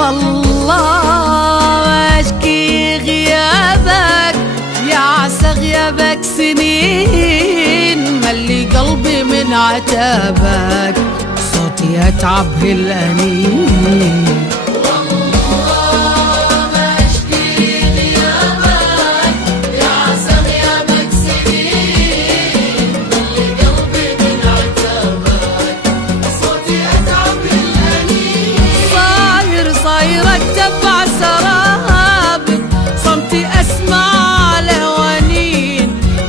والله اشكي غيابك يا عسى غيابك سنين، ملي قلبي من عتابك صوتي اتعب هالانين. اتبع سرابك صمتي اسمع لهوانين،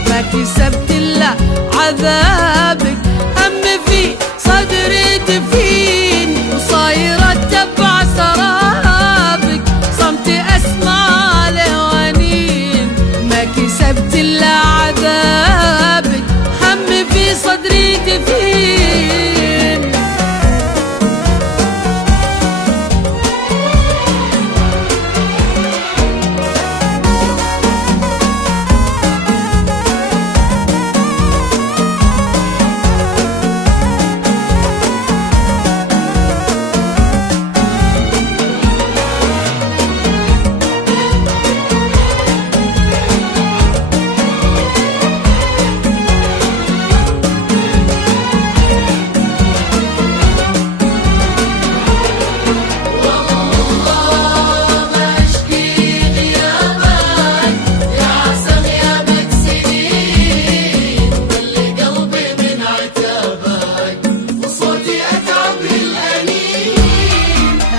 ما كسبت الا عذابك هم في صدري دفين. وصاير اتبع سرابك صمتي اسمع لهوانين، ما كسبت الا عذابك هم في صدري دفين.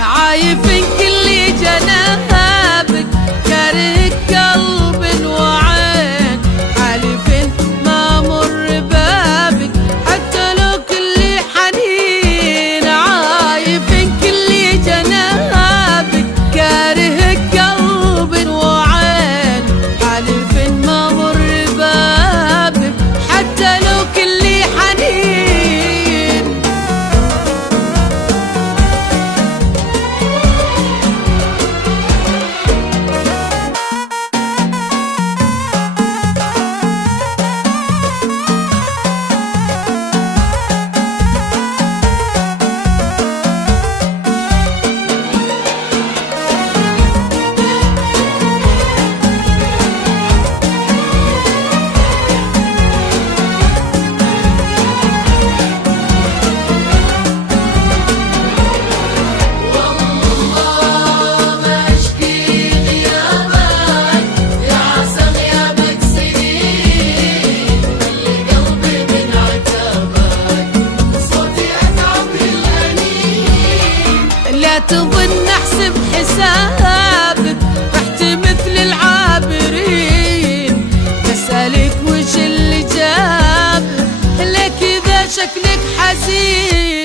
عايفين كل جنابك كارهك قلب وعين، حالفين ما مر بابك حتى لو كل حنين. عايفين كل جنابك كارهك قلب وعين، حالفين ما مر بابك حتى لو كل حنين. لا تظن احسب حسابك رحت مثل العابرين، بسألك وش اللي جاب لك اذا شكلك حزين.